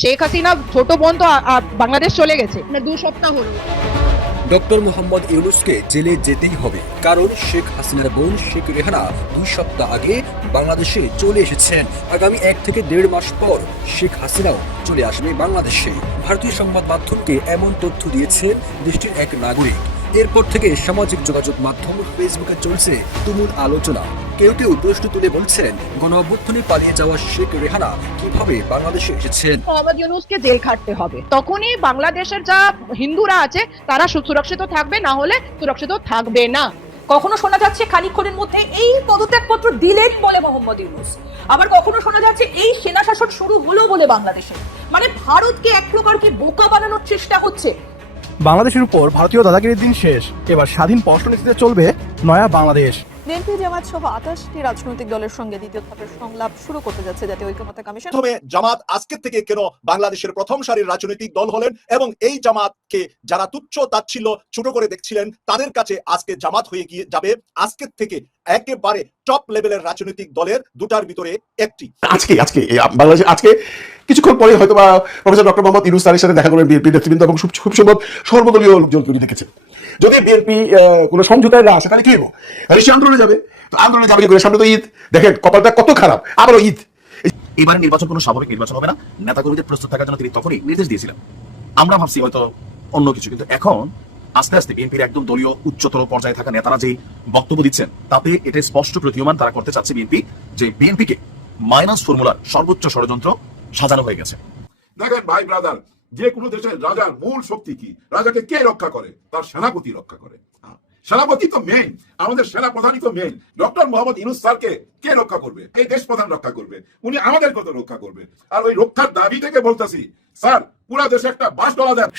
শেখ হাসিনা ছোট বোন তো বাংলাদেশ চলে গেছে। মানে দু সপ্তাহ হলো। ডক্টর মোহাম্মদ ইউনুসকে জেলে যেতেই হবে কারণ শেখ হাসিনার বোন শেখ রেহানা দুই সপ্তাহ আগে বাংলাদেশে চলে এসেছেন। আগামী এক থেকে দেড় মাস পর শেখ হাসিনাও চলে আসবে বাংলাদেশে। ভারতীয় সংবাদ মাধ্যমকে এমন তথ্য দিয়েছেন দেশটির এক নাগরিক। এরপর থেকে সামাজিক যোগাযোগ মাধ্যম ফেসবুকে চলছে তুমুল আলোচনা। কেউ কেউ প্রশ্ন তুলে বলছেন গণ অভ্যুত্থানে পালিয়ে যাওয়া শেখ রেহানা কীভাবে বাংলাদেশে এসেছেন? মোহাম্মদ ইউনুসকে জেল খাটতে হবে। তখনই বাংলাদেশের যা হিন্দুরা আছে তারা সুরক্ষিত থাকবে না হলে সুরক্ষিত থাকবে না। কখনো শোনা যাচ্ছে খানিকক্ষণের মধ্যে এই পদত্যাগপত্র দিলেন বলে মোহাম্মদ ইউনুস। আবার কখনো শোনা যাচ্ছে এই সেনা শাসন শুরু হলো বলে বাংলাদেশে। মানে ভারতকে এক প্রকার কি বোকা বানানোর চেষ্টা হচ্ছে? বাংলাদেশের উপর ভারতীয় দাদাগিরির দিন শেষ। এবার স্বাধীন পররাষ্ট্রনীতিতে চলবে নয়া বাংলাদেশ। বিএনপি জামাত সহ আঠাশটি রাজনৈতিক দলের সঙ্গে দ্বিতীয় ধাপের সংলাপ শুরু করতে যাচ্ছে জাতীয় ঐক্যমত্য কমিশন। প্রথমে জামাত আজকের থেকে কেন বাংলাদেশের প্রথম সারির রাজনৈতিক দল হলেন এবং এই জামাতকে যারা তুচ্ছ তাচ্ছিল্য ছোট করে দেখছিলেন তাদের কাছে আজকে জামাত হয়ে গিয়ে যাবে। আজকের থেকে একেবারে টপ লেভেলের রাজনৈতিক দলের দুটার ভিতরে একটি। আজকে আজকে বাংলাদেশে আজকে কিছুক্ষণ পরে হয়তো বা প্রফেসর ডক্টর মোহাম্মদ ইউনুস স্যারের সাথে দেখা করবেন বিএনপি নেতৃবৃন্দ এবং খুব সম্ভব সর্বদলীয় লোকজন তৈরি দেখেছেন। যদি বিএনপি কোনো সমঝোতায় না আসে, তাহলে কি হব নিশ্চয়ই আন্দোলনে যাবে। আন্দোলনে যাবে কি করে? সামনে তো ঈদ। দেখেন, কপালটা কত খারাপ। আবারও ঈদ। এবারে নির্বাচন, কোনো স্বাভাবিক নির্বাচন হবে না। নেতাকর্মীদের প্রস্তুত থাকার জন্য তিনি তখনই নির্দেশ দিয়েছিলেন। আমরা ভাবছি হয়তো অন্য কিছু, কিন্তু এখন আস্তে আস্তে বিএনপির একদম দলীয় উচ্চতর পর্যায়ে থাকা নেতারা যেই বক্তব্য দিচ্ছেন তাতে এটা স্পষ্ট প্রতীয়মান তারা করতে চাচ্ছে বিএনপি যে বিএনপিকে মাইনাস ফর্মুলার সর্বোচ্চ ষড়যন্ত্র সাজানো হয়ে গেছে। দেখেন ভাই ব্রাদার যে কোনো দেশের রাজার মূল শক্তি কি? রাজাকে কে রক্ষা করে? তার সেনাপতি রক্ষা করে। হ্যাঁ। সেনাপতি তো মেইন আমাদের সেনা প্রধানই তো মেইন ডক্টর মোহাম্মদ ইনুস স্যারকে কে রক্ষা করবে? এই দেশ প্রধান রক্ষা করবে। উনি আমাদের কত রক্ষা করবে? আর ওই রক্ষার দাবি থেকে বলতেছি স্যার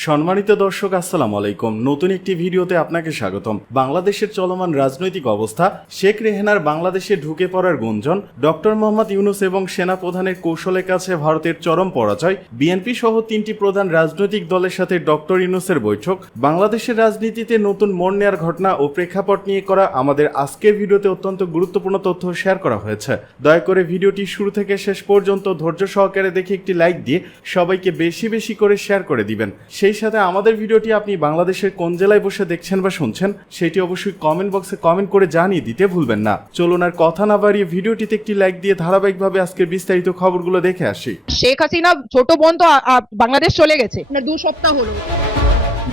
সম্মানিত দর্শক, আসসালামু আলাইকুম। নতুন একটি ভিডিওতে আপনাকে স্বাগতম। বাংলাদেশের চলমান রাজনৈতিক অবস্থা, শেখ রেহেনার বাংলাদেশে ঢুকে পড়ার গুঞ্জন, ডক্টর মোহাম্মদ ইউনুস এবং সেনা প্রধানের কৌশলের কাছে ভারতের চরম পরাজয়, বিএনপি সহ তিনটি প্রধান রাজনৈতিক দলের সাথে ডক্টর ইউনুসের বৈঠক, বাংলাদেশের রাজনীতিতে নতুন মোড় নেয়ার ঘটনা ও প্রেক্ষাপট নিয়ে করা আমাদের আজকের ভিডিওতে অত্যন্ত গুরুত্বপূর্ণ তথ্য শেয়ার করা হয়েছে। দয়া করে ভিডিওটি শুরু থেকে শেষ পর্যন্ত ধৈর্য সহকারে দেখে একটি লাইক দিয়ে সবাইকে বেশি বেশি করে শেয়ার করে দিবেন। সেই সাথে আমাদের ভিডিওটি আপনি বাংলাদেশের কোন জেলায় বসে দেখছেন বা শুনছেন সেটি অবশ্যই কমেন্ট বক্সে কমেন্ট করে জানিয়ে দিতে ভুলবেন না। চলুন আর কথা না বাড়িয়ে ভিডিওটিতে একটি লাইক দিয়ে ধারাবাহিকভাবে আজকের বিস্তারিত খবরগুলো দেখে আসি। শেখ হাসিনা ছোট বোন তো বাংলাদেশ চলে গেছে। দু সপ্তাহ হলো।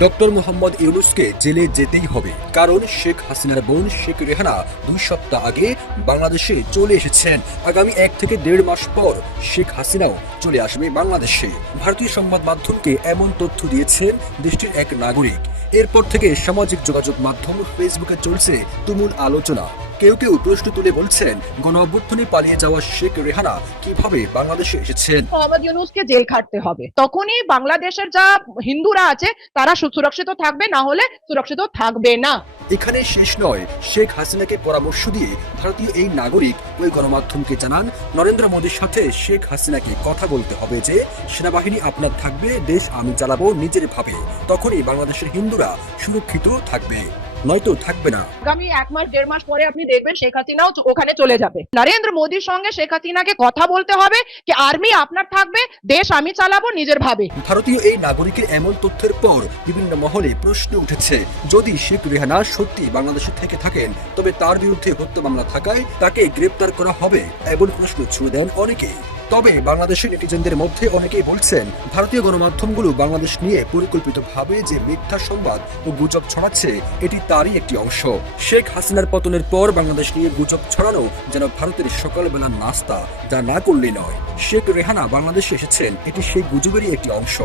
ডক্টর মোহাম্মদ ইউনুসকে জেলে যেতেই হবে। কারণ শেখ হাসিনার বোন শেখ রেহানা দুই সপ্তাহ আগে বাংলাদেশে চলে এসেছেন। আগামী এক থেকে দেড় মাস পর শেখ হাসিনাও চলে আসবে বাংলাদেশে। ভারতীয় সংবাদ মাধ্যমকে এমন তথ্য দিয়েছেন দেশটির এক নাগরিক। এরপর থেকে সামাজিক যোগাযোগ মাধ্যম ফেসবুকে চলছে তুমুল আলোচনা। কেউ কেউ প্রশ্ন তুলে বলছেন গণ অভ্যুত্থানে পালিয়ে যাওয়া শেখ রেহানা কীভাবে বাংলাদেশে এসেছেন? মোহাম্মদ ইউনুসকে জেল খাটতে হবে। তখনই বাংলাদেশের যা হিন্দুরা আছে তারা সুরক্ষিত থাকবে না হলে সুরক্ষিত থাকবে না। এখানে শেষ নয়। শেখ হাসিনাকে পরামর্শ দিয়ে ভারতীয় এই নাগরিক ওই গণমাধ্যমকে জানান নরেন্দ্র মোদীর সাথে শেখ হাসিনাকে কথা বলতে হবে যে সেনাবাহিনী আপনার থাকবে দেশ আমি চালাবো নিজের ভাবে। তখনই বাংলাদেশের হিন্দুরা সুরক্ষিত থাকবে। নয়তো থাকবে না। আগামী এক মাস দেড় মাস পরে আপনি দেখবেন শেখ হাসিনাও ওখানে চলে যাবে। নরেন্দ্র মোদীর সঙ্গে শেখ হাসিনাকে কথা বলতে হবে কি আর্মি আপনার থাকবে দেশ আমি চালাবো নিজের ভাবে। ভারতীয় এই নাগরিকের এমন তথ্যের পর বিভিন্ন মহলে প্রশ্ন উঠেছে যদি শেখ রেহানা সত্যি বাংলাদেশে থেকে থাকেন তবে তার বিরুদ্ধে হত্যা মামলা থাকায় তাকে গ্রেপ্তার করা হবে এমন প্রশ্ন ছুঁড়ে দেন অনেকেই। তবে বাংলাদেশের নেটিজেনদের মধ্যে অনেকেই বলছেন, ভারতীয় গণমাধ্যমগুলো বাংলাদেশ নিয়ে পরিকল্পিতভাবে যে মিথ্যা সংবাদ ও গুজব ছড়াচ্ছে, এটি তারই একটি অংশ। শেখ হাসিনার পতনের পর বাংলাদেশ নিয়ে গুজব ছড়ানো যেন ভারতের সকালবেলার নাস্তা, যা না করলে নয়। শেখ রেহানা বাংলাদেশে এসেছেন, এটি সেই গুজবেরই একটি অংশ।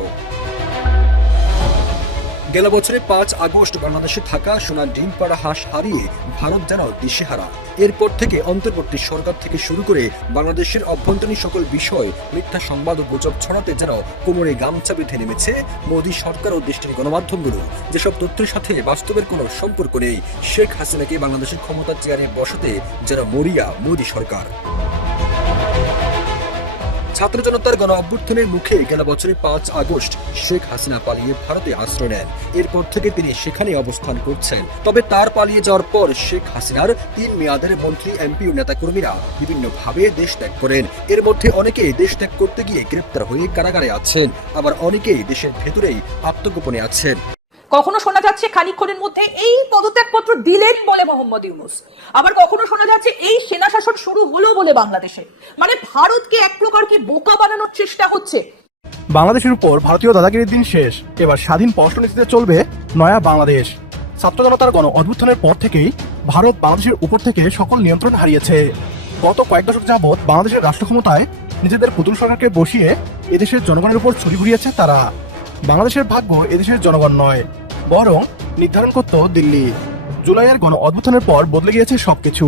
গেল বছরে পাঁচ আগস্ট বাংলাদেশে থাকা সোনার ডিম পাড়া হাঁস হারিয়ে ভারত যেন দিশেহারা। এরপর থেকে অন্তর্বর্তী সরকার থেকে শুরু করে বাংলাদেশের অভ্যন্তরীণ সকল বিষয় মিথ্যা সংবাদ ও গুজব ছড়াতে যেন কোমরে গামছা বেঁধে নেমেছে মোদী সরকার ও দেশটির গণমাধ্যমগুলো। যেসব তথ্যের সাথে বাস্তবের কোনো সম্পর্ক নেই, শেখ হাসিনাকে বাংলাদেশের ক্ষমতার চেয়ারে বসাতে যেন মরিয়া মোদী সরকার। ছাত্র জনতার গণ অভ্যুত্থানের মুখে গেল বছরের পাঁচ আগস্ট শেখ হাসিনা পালিয়ে ভারতে আশ্রয় নেন। এরপর থেকে তিনি সেখানে অবস্থান করছেন। তবে তার পালিয়ে যাওয়ার পর শেখ হাসিনার তিন মেয়াদের মন্ত্রী, এমপি ও নেতাকর্মীরা বিভিন্নভাবে দেশ ত্যাগ করেন। এর মধ্যে অনেকে দেশ ত্যাগ করতে গিয়ে গ্রেপ্তার হয়ে কারাগারে আছেন। আবার অনেকেই দেশের ভেতরেই আত্মগোপনে আছেন। কখনো শোনা যাচ্ছে খানিকক্ষণের মধ্যে এই পদত্যাগপত্র দিলেন বলে মোহাম্মদ ইউনুস। আবার কখনো শোনা যাচ্ছে এই সেনা শাসন শুরু হলো বলে বাংলাদেশে। মানে ভারতকে এক প্রকার কি বোকা বানানোর চেষ্টা হচ্ছে। বাংলাদেশের উপর ভারতীয় দাদাগিরির দিন শেষ। এবার স্বাধীন পররাষ্ট্রনীতিতে চলবে নয়া বাংলাদেশ। ছাত্র জনতার গণ অভ্যুত্থানের পর থেকেই ভারত বাংলাদেশের উপর থেকে সকল নিয়ন্ত্রণ হারিয়েছে। গত কয়েক দশক যাবৎ বাংলাদেশের রাষ্ট্র ক্ষমতায় নিজেদের পুতুল সরকারকে বসিয়ে এদেশের জনগণের উপর ছড়ি ঘুরিয়েছে তারা। বাংলাদেশের ভাগ্য এদেশের জনগণ নয়। বরং নির্ধারণ করত দিল্লি। জুলাইয়ের গণ অভ্যুত্থানের পর বদলে গিয়েছে সবকিছু।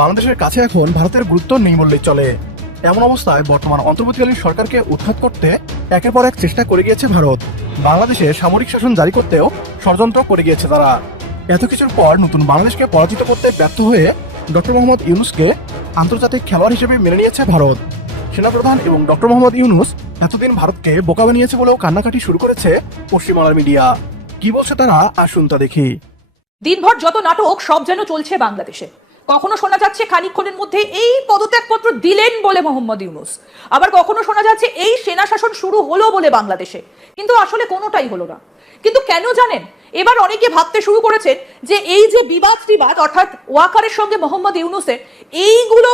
বাংলাদেশের কাছে এখন ভারতের গুরুত্ব নেই বললেই চলে। এমন অবস্থায় বর্তমান অন্তর্বর্তীকালীন সরকারকে উৎখাত করতে একের পর এক চেষ্টা করে গিয়েছে ভারত। বাংলাদেশে সামরিক শাসন জারি করতেও ষড়যন্ত্র করে গিয়েছে তারা। এত কিছুর পর নতুন বাংলাদেশকে পরাজিত করতে ব্যর্থ হয়ে ডক্টর মোহাম্মদ ইউনুসকে আন্তর্জাতিক খেলোয়াড় হিসেবে মেনে নিয়েছে ভারত। সেনাপ্রধান এবং ডক্টর মোহাম্মদ ইউনুস এতদিন ভারতকে বোকা বানিয়েছে বলেও কান্নাকাটি শুরু করেছে পশ্চিমবাংলার মিডিয়া। কি বলছে তারা? আসুন তা দেখি। দিনভর যত নাটক সব যেন চলছে বাংলাদেশে। কখনো শোনা যাচ্ছে খানিকক্ষণের মধ্যে এই পদত্যাগপত্র দিলেন বলে মোহাম্মদ ইউনুস। আবার কখনো শোনা যাচ্ছে এই সেনা শাসন শুরু হলো বলে বাংলাদেশে। কিন্তু আসলে কোনোটাই হলো না। কিন্তু কেন জানেন? এবার অনেকে ভাবতে শুরু করেছেন যে এই যে বিবাদ টিবাদ অর্থাৎ ওয়াকারের সঙ্গে মোহাম্মদ ইউনুসের এইগুলো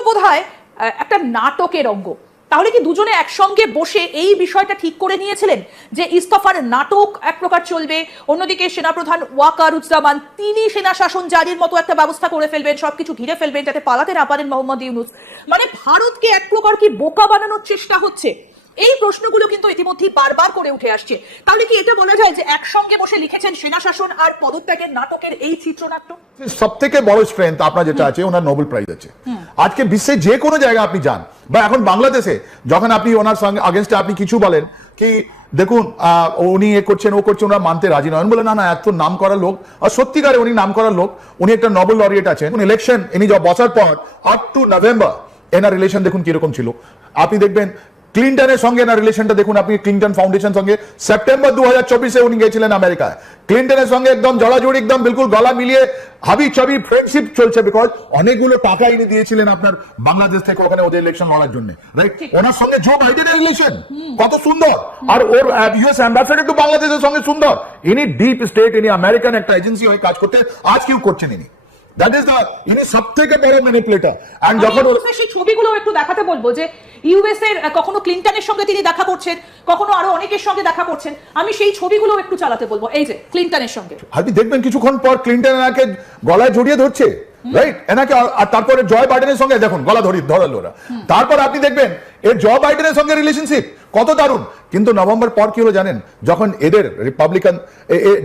আহ, একটা নাটকের অঙ্গ। তাহলে কি দুজনে একসঙ্গে বসে এই বিষয়টা ঠিক করে নিয়েছিলেন যে ইস্তফার নাটক এক প্রকার চলবে? অন্যদিকে সেনাপ্রধান ওয়াকার ওয়াকারুজ্জামান তিনি সেনা শাসন জারির মতো একটা ব্যবস্থা করে ফেলবেন সবকিছু ঘিরে ফেলবেন যাতে পালাতে না পারেন মোহাম্মদ ইউনুস। মানে ভারতকে এক প্রকার কি বোকা বানানোর চেষ্টা হচ্ছে? এই প্রশ্নগুলো কিন্তু ইতিমধ্যেই বারবার করে উঠে আসছে। তাহলে কি এটা বলা যায় যে একসঙ্গে বসে লিখেছেন সেনা শাসন আর পদত্যাগের নাটকের এই চিত্রনাট্য? সব থেকে বড় স্ট্রেংথ আপনার যেটা আছে ওনার নোবেল প্রাইজ আছে। আজকে বিশ্বে যে কোনো জায়গায় আপনি যান বা এখন বাংলাদেশে যখন আপনি ওনার সঙ্গে আগেনস্টে আপনি কিছু বলেন, কি দেখুন উনি এ করছেন, ও করছেন ওরা মানতে রাজি নয়। বলে না না এত নাম করা লোক। আর সত্যিকারে উনি নাম করা লোক, উনি একটা নবল লরিয়েট আছেন ইলেকশন ইনি যা বসার পর আপ টু নভেম্বর এনার রিলেশন দেখুন কীরকম ছিল। আপনি দেখবেন ক্লিন্টনের সঙ্গে না রিলেশনটা দেখুন আপনি ক্লিন্টন ফাউন্ডেশন সঙ্গে। সেপ্টেম্বর দু হাজার চব্বিশে উনি গেছিলেন আমেরিকায় ক্লিন্টনের সঙ্গে একদম জড়াজড়ি একদম বিলকুল গলা মিলিয়ে হাবি ছবি ফ্রেন্ডশিপ চলছে বিকজ অনেকগুলো টাকা ইনি দিয়েছিলেন আপনার বাংলাদেশ থেকে ওখানে ওদের ইলেকশন লড়ার জন্য রাইট ওনার সঙ্গে জো বাইডেনের রিলেশন কত সুন্দর। আর ওর ইউএস অ্যাম্বাসেডর টু বাংলাদেশের সঙ্গে সুন্দর। ইনি ডিপ স্টেট ইনি আমেরিকান একটা এজেন্সি হয়ে কাজ করতে আজ কেউ করছেন ইনি। দ্যাট ইজ দ্য ইনি সব থেকে বড় ম্যানিপুলেটর অ্যান্ড যখন সেই ছবিগুলো একটু দেখাতে বলব যে ইউএস এর কখনো ক্লিন্টনের সঙ্গে তিনি দেখা করছেন কখনো আরও অনেকের সঙ্গে দেখা করছেন। আমি সেই ছবিগুলো একটু চালাতে বলব। এই যে ক্লিন্টনের সঙ্গে। আপনি দেখবেন কিছুক্ষণ পর ক্লিন্টন এনাকে গলায় জড়িয়ে ধরছে রাইট এনাকে আর- আর তারপরে জয় বাইডেনের সঙ্গে দেখুন গলা ধরি ধরালো ওরা। তারপর আপনি দেখবেন এর জয় বাইডেনের সঙ্গে রিলেশনশিপ কত দারুণ। কিন্তু নভেম্বর পর কি হলো জানেন? যখন এদের রিপাবলিকান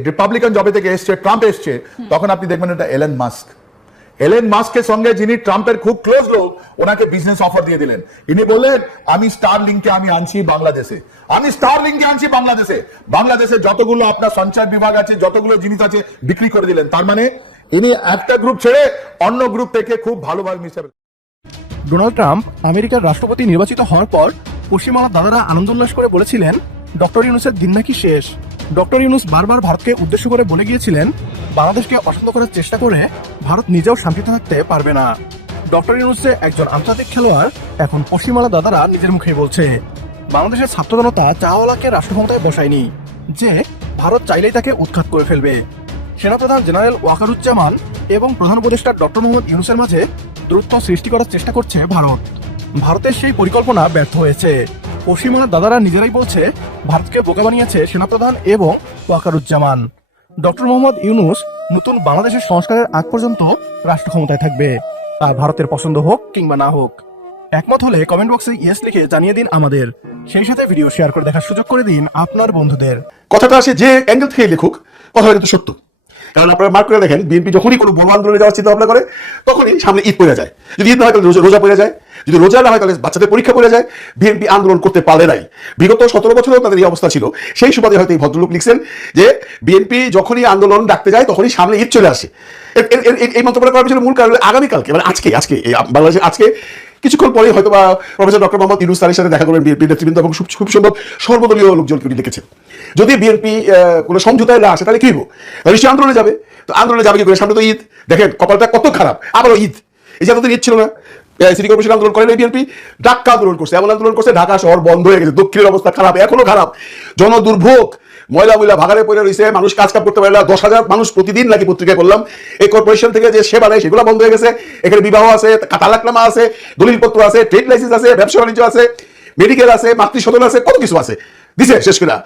রিপাবলিকান জবে থেকে এসছে ট্রাম্প এসছে তখন আপনি দেখবেন এটা এলেন মাস্ক এলেন মাস্কের সঙ্গে যিনি ট্রাম্পের খুব ক্লোজ লোক, ওনাকে বিজনেস অফার দিয়ে দিলেন। ইনি বললেন, আমি স্টার লিঙ্কে আমি আনছি বাংলাদেশে। আমি স্টার লিঙ্কে আনছি বাংলাদেশে। বাংলাদেশে যতগুলো আপনার সঞ্চয় বিভাগ আছে, যতগুলো জিনিস আছে বিক্রি করে দিলেন। তার মানে ইনি একটা গ্রুপ ছেড়ে অন্য গ্রুপ থেকে খুব ভালোভাবে মিশে ডোনাল্ড ট্রাম্প আমেরিকার রাষ্ট্রপতি নির্বাচিত হওয়ার পর পশ্চিমবাংলার দাদারা আনন্দ উল্লাস করে বলেছিলেন ডক্টর ইউনুসের দিন নাকি শেষ? ডক্টর ইউনুস বারবার ভারতকে উদ্দেশ্য করে বলে গিয়েছিলেন, বাংলাদেশকে অশান্ত করার চেষ্টা করে ভারত নিজেও শান্তিতে থাকতে পারবে না। ডক্টর ইউনুসে একজন আন্তর্জাতিক খেলোয়াড়, এখন পশ্চিমবাংলা দাদারা নিজের মুখেই বলছে, বাংলাদেশের ছাত্র জনতা চাওয়ালাকে রাষ্ট্র ক্ষমতায় বসায়নি, যে ভারত চাইলেই তাকে উৎখাত করে ফেলবে। সেনাপ্রধান জেনারেল ওয়াকারুজ্জামান এবং প্রধান উপদেষ্টা ডক্টর মোহাম্মদ ইউনুসের মাঝে দূরত্ব সৃষ্টি করার চেষ্টা করছে ভারত। ভারতের সেই পরিকল্পনা ব্যর্থ হয়েছে। পশ্চিমবঙ্গের দাদারা নিজেরাই বলছে, ভারতকে বোকা বানিয়েছে সেনাপ্রধান এবং ওয়াকারুজ্জামান। ডক্টর মোহাম্মদ ইউনুস নতুন বাংলাদেশের সংস্কারের আগ পর্যন্ত রাষ্ট্র ক্ষমতায় থাকবে। তা ভারতের পছন্দ হোক কিংবা না হোক। একমত হলে কমেন্ট বক্সে ইয়েস লিখে জানিয়ে দিন আমাদের। সেই সাথে ভিডিও শেয়ার করে দেখার সুযোগ করে দিন আপনার বন্ধুদের। কথাটা আসে যে অ্যাঙ্গেল থেকে লিখুক কথাটা কিন্তু সত্য। কারণ আপনারা মার্ক করে দেখেন বিএনপি যখনই কোনো বড় আন্দোলনে যাওয়ার চিন্তা ভাবনা করে, তখনই সামনে ঈদ পড়ে যায়। যদি ঈদ না হয় রোজা পড়ে যায়। যদি রোজা না হয় তাহলে বাচ্চাদের পরীক্ষা পড়ে যায়, বিএনপি আন্দোলন করতে পারে নাই। বিগত সতেরো বছরেও তাদের এই অবস্থা ছিল। সেই সুবাদে হয়তো এই ভদ্রলোক লিখছেন যে, বিএনপি যখনই আন্দোলন ডাকতে যায়, তখনই সামনে ঈদ চলে আসে। এই মন্তব্য করার পিছনে মূল কারণ আগামীকালকে মানে আজকে আজকে বাংলাদেশে আজকে কিছুক্ষণ পরে হয়তো বা প্রফেসর ডক্টর মোহাম্মদ ইউনুস স্যারের সাথে দেখা করবেন বিএনপি নেতৃবৃন্দ এবং খুব সম্ভব সর্বদলীয় লোকজনকে উনি ডেকেছেন যদি বিএনপি কোনো সমঝোতায় না আসে, তাহলে কি হইব? নিশ্চয়ই আন্দোলনে যাবে। তো আন্দোলনে যাবে কি করে? সামনে তো ঈদ। দেখেন, কপালটা কত খারাপ। আবারও ঈদ। এই যে এতদিন ঈদ ছিল না। সিটি কর্পোরেশন আন্দোলন করেন বিএনপি ডাক্কা আন্দোলন করছে, এমন আন্দোলন করছে, ঢাকা শহর বন্ধ হয়ে গেছে দক্ষিণের অবস্থা খারাপ, এখনও খারাপ। জনদুর্ভোগ, ময়লা ময়লা ভাগারে পড়ে রয়েছে, মানুষ কাজ কাম করতে পারে না, দশ হাজার মানুষ প্রতিদিন নাকি পত্রিকায় করলাম এই কর্পোরেশন থেকে যে সেবা নেয়, সেগুলো বন্ধ হয়ে গেছে, এখানে বিবাহ আছে তালাকনামা আছে, দলিলপত্র আছে ট্রেড লাইসেন্স আছে, ব্যবসা বাণিজ্য আছে মেডিকেল আছে, মাতৃসদন আছে, কত কিছু আছে। দিছে, শেষ করে।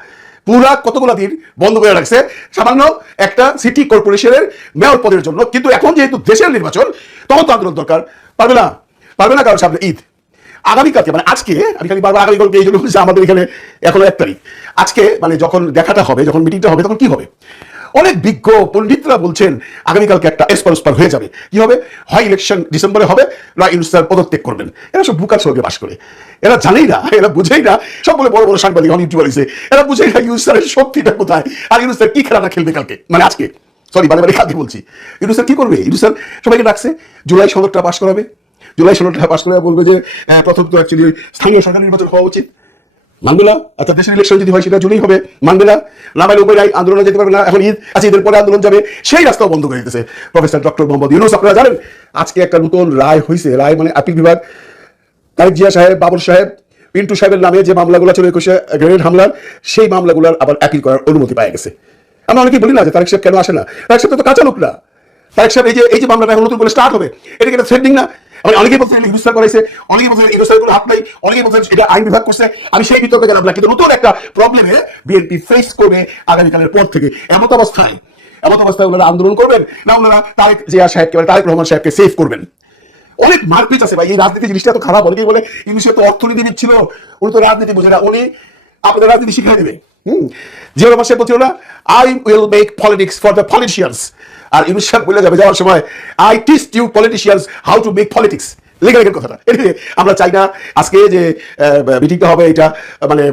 পুরা কতগুলো দিন বন্ধ করে রাখছে, সামান্য একটা সিটি কর্পোরেশনের মেয়র পদের জন্য, কিন্তু এখন যেহেতু দেশের নির্বাচন তখন তো আন্দোলন দরকার, পারবে না। পারবে না কারণ সামনে, ঈদ। আগামীকালকে মানে আজকে, আমি খালি বারবার আগামীকালকে এই জন্য বলছি, আমাদের এখানে এখনও এক তারিখ। আজকে মানে যখন দেখাটা হবে, যখন মিটিংটা হবে, তখন কি হবে? অনেক বিজ্ঞ পণ্ডিতরা বলছেন আগামীকালকে একটা এসপারস্পার হয়ে যাবে। কি হবে? হয় ইলেকশন ডিসেম্বরে হবে না ইউনুস্টার পদত্যাগ করবেন। এরা সব বুকার সঙ্গে বাস করে। এরা জানেই না, এরা বুঝেই না, সব বলে বড় বড় সাংবাদিক ইউটিউবার হয়েছে এরা বুঝেই না ইউনুস্টারের শক্তিটা কোথায়, আর ইউনুস্টার কি খেলাটা খেলবে কালকে? মানে আজকে। সরি বারে বারে কালকে বলছি। ইউনুস্টার কি করবে? ইউনুস্টার সবাইকে ডাকছে, জুলাই সনদটা পাশ করাবে। জুলাই ষোলোটা পাশ করে বলবে যে প্রথম তো অ্যাকচুয়ালি স্থানীয় সরকার নির্বাচন হওয়া উচিত। মানবে না অর্থাৎ দেশের ইলেকশন যদি হয়, সেটা জুলাই হবে। মানবে না না মানলে উপায় আন্দোলনে যেতে পারবে না। এখন ঈদ আচ্ছা ঈদের পরে আন্দোলন যাবে, সেই রাস্তাও বন্ধ করে দিতেছে প্রফেসর ডক্টর মোহাম্মদ ইউনুস। আপনারা জানেন, আজকে একটা নতুন রায় হয়েছে রায় মানে আপিল বিভাগ। তারেক জিয়া সাহেব বাবর সাহেব, পিন্টু সাহেবের নামে যে মামলাগুলো ছিল, একুশে গ্রেনেড হামলার, সেই মামলাগুলোর আবার অ্যাপিল করার অনুমতি পাওয়া গেছে। আমরা অনেকেই বলি না যে তারেক সাহেব কেন আসে না? তারেক সাহেব তো কাঁচা লোক না। তারেক সাহেব এই যে এই যে মামলাটা এখন নতুন করে স্টার্ট হবে, এটা কি একটা থ্রেডিং না? অনেকেই বলছেন করাইছে, অনেকেই বলছেন কোনো হাত নাই, অনেকেই বলছেন এটা আইন বিভাগ করছে। আমি সেই বিতর্কে কিন্তু নতুন একটা প্রবলেমে বিএনপি ফেস করবে আগামীকালের পর থেকে। অবস্থায় অবস্থায় ওনারা আন্দোলন করবেন না, ওনারা তারেক জিয়া সাহেবকে মানে তারেক রহমান সাহেবকে করবেন। অনেক মারপিট আছে ভাই, এই রাজনীতি জিনিসটা তো খারাপ, অনেকেই বলে, ইংলিশে তো অর্থনীতি ছিল উনি তো রাজনীতি বোঝে না, উনি আপনাদের রাজনীতি শিখিয়ে দেবে। হুম, জিয়া রহমান সাহেব বলছিল না I will make politics for the আর ইউনুস সাহেব বলে যাবে, যাওয়ার সময় I teach you politicians how to make politics লেগে লেগের কথাটা। আমরা চাই না আজকে যে মিটিংটা হবে, এটা মানে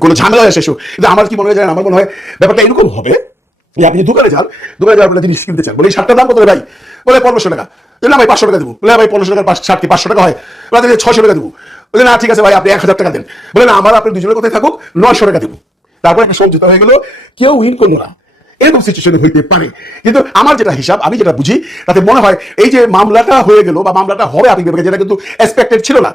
কোনো ঝামেলা শেষ হোক। কিন্তু আমার কি মনে হয় আমার মনে হয় ব্যাপারটা এরকম হবে যে, আপনি দোকানে যান, দোকানে যাওয়ার পরে জিনিস কিনতে চান। বলে, এই শার্টটার দাম কত ভাই? বলে, পনেরোশো টাকা। না ভাই, পাঁচশো টাকা দেবো। বলে, ভাই, পনেরোশো টাকার পাঁচ- শার্ট কি পাঁচশো টাকা হয়। বলে ছয়শো টাকা দেবো। বলে, না, ঠিক আছে ভাই, আপনি এক হাজার টাকা দেন। বলে, না, আমার আপনি দুজনের কোথায় থাকুক, নয়শো টাকা দেবো। তারপরে একটা সমঝোতা হয়ে গেলো, কেউ উইন করল না। এরকম সিচুয়েশন হইতে পারে। কিন্তু আমার যেটা হিসাব, আমি যেটা বুঝি, তাতে মনে হয় এই যে মামলাটা হয়ে গেল বা মামলাটা হবে আপনি যেটা কিন্তু এক্সপেক্টেড ছিল না।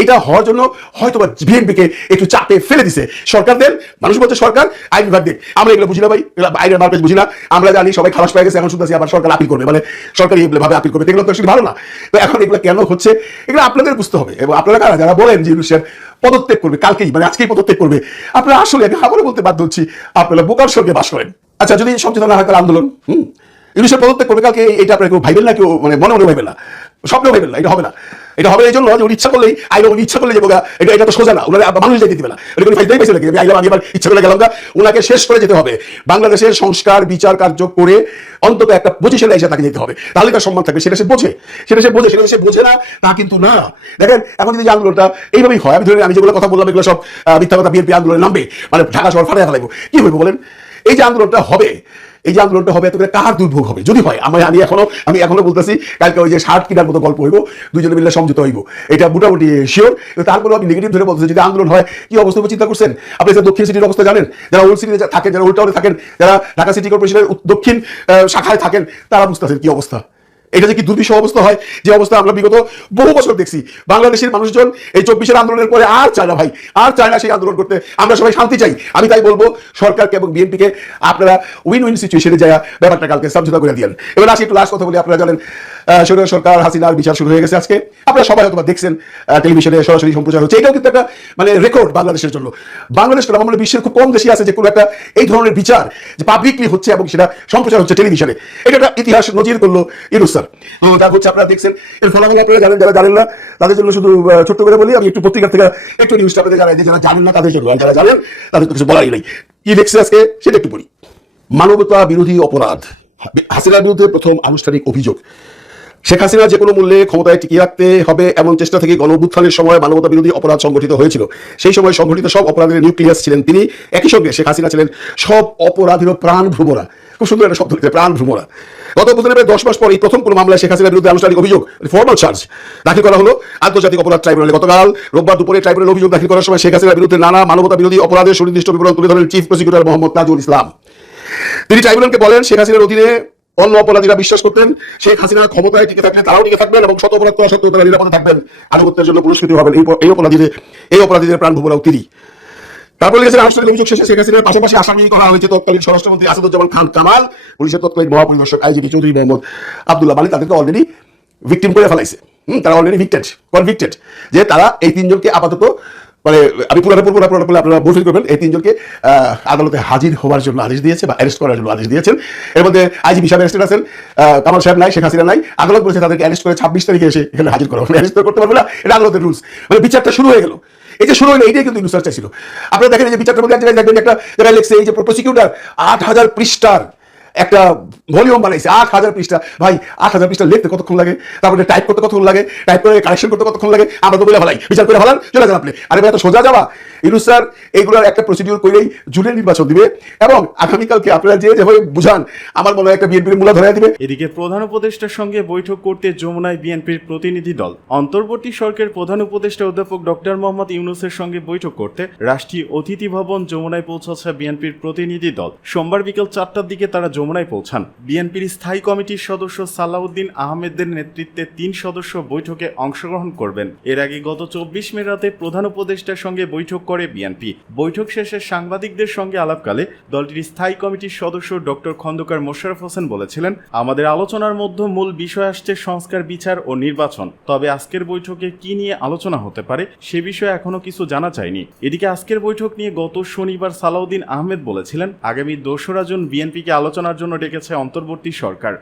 এইটা হওয়ার জন্য হয়তো বা বিএনপিকে একটু চাপে ফেলে দিছে। সরকার সরকারদের মানুষ বলছে, সরকার, আইন বিভাগ দেখ আমরা এগুলো বুঝি না ভাই আইনের মার্কেট বুঝি না। আমরা জানি সবাই খালাস পেয়ে গেছে, এখন শুনতেছি আবার সরকার আপিল করবে। মানে সরকারি ভাবে আপিল করবে, এগুলো তো আসলে ভালো না। তো এখন এগুলো কেন হচ্ছে, এগুলো আপনাদের বুঝতে হবে। এবং আপনারা কারা, যারা বলেন যে ইউনুসের পদত্যাগ করবে, কালকেই মানে আজকেই পদত্যাগ করবে, আপনারা আসলে আমি আবারও বলতে বাধ্য হচ্ছি, আপনারা বোকার সঙ্গে বাস করেন। আচ্ছা যদি সমঝোতা না হয়, তাহলে আন্দোলন, হুম? ইউনুসের পদত্যাগ করবে কালকে এটা আপনারা কেউ ভাইবেন না, কেউ মানে মনে মনে ভাইবেন না। স্বপ্নেও ভাইবেন না, এটা হবে না। এটা হবে এই জন্য যে উনি ইচ্ছা করলেই আইলো উনি ইচ্ছা করলে যে এটা এটা তো সোজা না ওনারা মানুষ যাইতে দিবে না। এটা কোনো ফাইদাই পেয়েছে নাকি? আইলাম, আমি এবার ইচ্ছা করে গেলাম ওনাকে শেষ করে যেতে হবে। বাংলাদেশের সংস্কার, বিচার কার্য করে অন্তত একটা পজিশনে এসে তাকে যেতে হবে। তাহলে তার সম্মান থাকবে, সেটা সে বোঝে। সেটা সে বোঝে, সেটা সে বোঝে না, তা কিন্তু না। দেখেন, এখন যদি আন্দোলনটা, এইভাবেই হয়। আমি ধরে আমি যেগুলো কথা বললাম, এগুলো সব মিথ্যা কথা, বিএনপি আন্দোলনে নামবে। মানে ঢাকা শহর ফাটাই ফেলাইবো। কি হইব বলেন? এই যে আন্দোলনটা হবে, এই যে আন্দোলনটা হবে এতটা কার দুর্ভোগ হবে? যদি হয়, আমি আমি এখনও আমি এখনও বলতেছি, কালকে ওই যে শার্ট কিনার মতো গল্প হইব দুজনে মিলে সংযুক্ত হইব। এটা মোটামুটি শিওর তারপরে আমি নেগেটিভ ধরে বলতেছি, যদি আন্দোলন হয়, কি অবস্থা চিন্তা করছেন? আপনি যে দক্ষিণ সিটির অবস্থা জানেন, যারা ওল্ড সিটিতে থাকেন, যারা ওল্ড টাউনে থাকেন, যারা ঢাকা সিটি কর্পোরেশনের দক্ষিণ শাখায় থাকেন, তারা বুঝতেছেন কি অবস্থা। এটা যে কি দুর্বিষহ অবস্থা হয়, যে অবস্থা আমরা বিগত বহু বছর দেখছি। বাংলাদেশের মানুষজন এই চব্বিশের আন্দোলনের পরে আর চায় না ভাই, আর চায় না সেই আন্দোলন করতে। আমরা সবাই শান্তি চাই। আমি তাই বলব, সরকারকে এবং বিএনপিকে আপনারা উইন উইন সিচুয়েশনে যায় ব্যাপারটা কালকে সমঝোতা করে দিলেন এবার আসি একটু লাস্ট কথা বলি, আপনারা জানেন সরকার সরকার হাসিনার বিচার শুরু হয়ে গেছে আজকে। আপনারা সবাই হয়তো দেখছেন টেলিভিশনে সরাসরি সম্প্রচার হচ্ছে। এটাও কিন্তু একটা মানে রেকর্ড বাংলাদেশের জন্য। বাংলাদেশ কেন আমাদের বিশ্বের খুব কম দেশই আছে যে কোনো একটা এই ধরনের বিচার যে পাবলিকলি হচ্ছে এবং সেটা সম্প্রচার হচ্ছে টেলিভিশনে। এটা একটা ইতিহাস নজির করল ইনুস স্যার। তো হচ্ছে আপনারা দেখছেন, এর ফলাফল আপনারা জানেন, যারা জানেন না, তাদের জন্য শুধু ছোট্ট করে বলি, আমি একটু পত্রিকা থেকে একটু নিউজটা আপনাদের জানাই যে যারা জানেন না তাদের জন্য। যারা জানেন, তাদের তো কিছু বলারই নেই। কি দেখছে আজকে? সেটা একটু বলি। মানবতা বিরোধী অপরাধ, হাসিনার বিরুদ্ধে প্রথম আনুষ্ঠানিক অভিযোগ। শেখ হাসিনা যে কোনো মূল্যে ক্ষমতায় টিকিয়ে রাখতে হবে এমন চেষ্টা থেকে গণ অভ্যুত্থানের সময় মানবতা বিরোধী অপরাধ সংগঠিত হয়েছিল। সেই সময় সংগঠিত সব অপরাধের নিউক্লিয়াস ছিলেন তিনি। একই সঙ্গে শেখ হাসিনা ছিলেন সব অপরাধীর প্রাণ ভ্রমরা। খুব সুন্দর একটা শব্দ প্রাণ ভ্রমরা। গত প্রায় দশ মাস পর এই প্রথম কোনো মামলায় শেখ হাসিনার বিরুদ্ধে আনুষ্ঠানিক অভিযোগ ফর্মাল চার্জ দাখিল করা হলো। আন্তর্জাতিক অপরাধ ট্রাইব্যুনালে গতকাল রোববার দুপুরে ট্রাইব্যুনাল অভিযোগ দাখিল করার সময় শেখ হাসিনার বিরুদ্ধে নানা মানবতা বিরোধী অপরাধের সুনির্দিষ্ট বিবরণ তুলে ধরেন চিফ প্রসিকিউটর মোহাম্মদ তাজুল ইসলাম। তিনি ট্রাইব্যুনালকে বলেন, শেখ হাসিনার অধীনে অন্য অপরাধীরা বিশ্বাস করতেন শেখ হাসিনা ক্ষমতায় টিকে থাকলে তারাও টিকে থাকবেন এবং শত অপরাধ সত্ত্বেও তারা নিরাপদে থাকবেন। আনুগত্যের জন্য পুরস্কৃত হবেন। এই অপরাধীদের এই অপরাধীদের প্রাণ ভূমরাও তিনি। তারপর অভিযোগ শেষে শেখ হাসিনার পাশাপাশি আসামি করা হয়েছে তৎকালীন স্বরাষ্ট্রমন্ত্রী আসাদুজ্জামান খান কামাল পুলিশের তৎকালীন মহাপরিদর্শক আইজিপি চৌধুরী মোহাম্মদ আব্দুল্লাহ মালিক তাদেরকে অলরেডি ভিকটিম করে ফেলাইছে। হুম, তারা অলরেডি ভিক্টেড কনভিক্টেড যে তারা এই তিনজনকে আপাতত মানে আমি পুরোটা পুরোটা পুরোটা পুরো আপনারা বুঝতে করবেন। এই তিনজনকে আদালতে হাজির হওয়ার জন্য আদেশ দিয়েছে বা অ্যারেস্ট করার জন্য আদেশ দিয়েছেন। এর মধ্যে আইজিপি সাহেব অ্যারেস্টেড আছেন কামাল সাহেব নাই, শেখ হাসিনা নাই। আদালত বলেছে তাদেরকে অ্যারেস্ট করে ছাব্বিশ তারিখে এসে এখানে হাজির করা হবে। অ্যারেস্ট করতে পারবে না, এটা আদালতের রুলস মানে বিচারটা শুরু হয়ে গেল। এই যে শুরু হলো, এইটাই কিন্তু ইনুসার চাইছিল আপনারা দেখেন যে বিচারটার মধ্যে এক জায়গায় দেখবেন একটা জায়গায় লিখছে, এই যে প্রসিকিউটার আট হাজার পৃষ্ঠার একটা ভলিউম বানাইছে, আট হাজার পৃষ্ঠা। ভাই, আট হাজার পৃষ্ঠা লিখতে কতক্ষণ লাগে? তারপরে টাইপ করতে কতক্ষণ লাগে? টাইপ করে কারেকশন করতে কতক্ষণ লাগে? আমরা তো বলে ফেলাই, বিচার করে ফেলান চলে যান আপনি। আরে ভাই, এত সোজা যাওয়া ইউনুস স্যার, এইগুলোর একটা প্রসিডিউর করেই জুনের নির্বাচন দিবে এবং আগামীকালকে আপনারা যে যেভাবে বুঝান, আমার মনে হয় একটা বিএনপির মূলা ধরে দিবে। এদিকে প্রধান উপদেষ্টার সঙ্গে বৈঠক করতে যমুনায় বিএনপির প্রতিনিধি দল। অন্তর্বর্তী সরকারের প্রধান উপদেষ্টা অধ্যাপক ডক্টর মোহাম্মদ ইউনুসের সঙ্গে বৈঠক করতে রাষ্ট্রীয় অতিথি ভবন যমুনায় পৌঁছাচ্ছে বিএনপির প্রতিনিধি দল। সোমবার বিকেল চারটার দিকে তারা যমুনায় পৌঁছান। বিএনপির স্থায়ী কমিটির সদস্য সালাউদ্দিন আহমেদের নেতৃত্বে তিন সদস্য বৈঠকে অংশগ্রহণ করবেন। এর আগে গত চব্বিশ মে রাতে প্রধান উপদেষ্টার সঙ্গে বৈঠক করে বিএনপি। বৈঠক শেষে সাংবাদিকদের সঙ্গে আলাপকালে দলটির স্থায়ী কমিটির সদস্য ডক্টর খন্দকার মোশারফ হোসেন বলেছিলেন, আমাদের আলোচনার মধ্যে মূল বিষয় আসছে সংস্কার, বিচার ও নির্বাচন। তবে আজকের বৈঠকে কি নিয়ে আলোচনা হতে পারে সে বিষয়ে এখনও কিছু জানা যায়নি। এদিকে আজকের বৈঠক নিয়ে গত শনিবার সালাউদ্দিন আহমেদ বলেছিলেন, আগামী দোসরা জুন বিএনপিকে আলোচনার জন্য ডেকেছে অন্তর্বর্তী সরকার।